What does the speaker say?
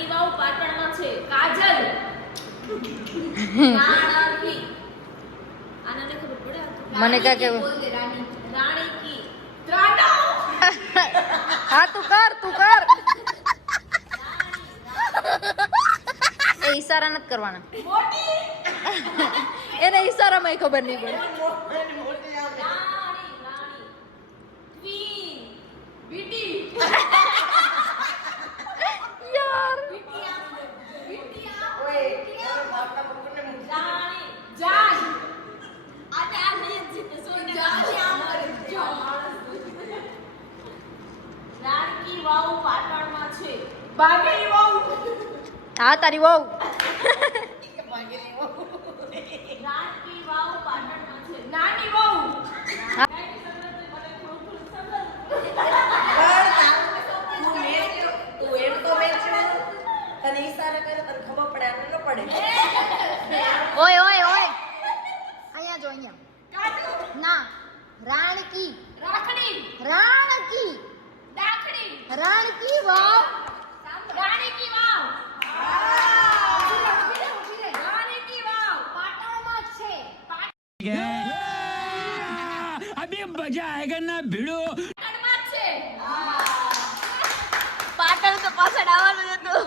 રાણકી વાવ પાટણમાં છે. કાજલ રાણકી આને ખબર પડે મને કા કે બોલ દે રાણી કી ત્રાડા હા તું કર એ ઈશારા નથી કરવાના મોટી એને ઈશારામાં ખબર નહીં પડે રાણી ક્વીન બીટી યાર બીટિયા રાણી જાન આને આ નહીં જીતે સોને જાન આમ કરે જાન રાણકી વાવ પાટણમાં છે. બાગેલી વાવ હા તારી વહુ રાણકી વાવ પાટણમાં છે. નાની વાવ ઓય અહીંયા જો અહીંયા ના રાણકી રાખડી રાણકી દાખડી રાણકી વાવ રાણીકી વાવ રાણીકી વાવ પાટણમાં છે. अभी मजा आएगा ना भिड़ो પાટણમાં છે. પાટણ તો પાછળ આવવાનું હતું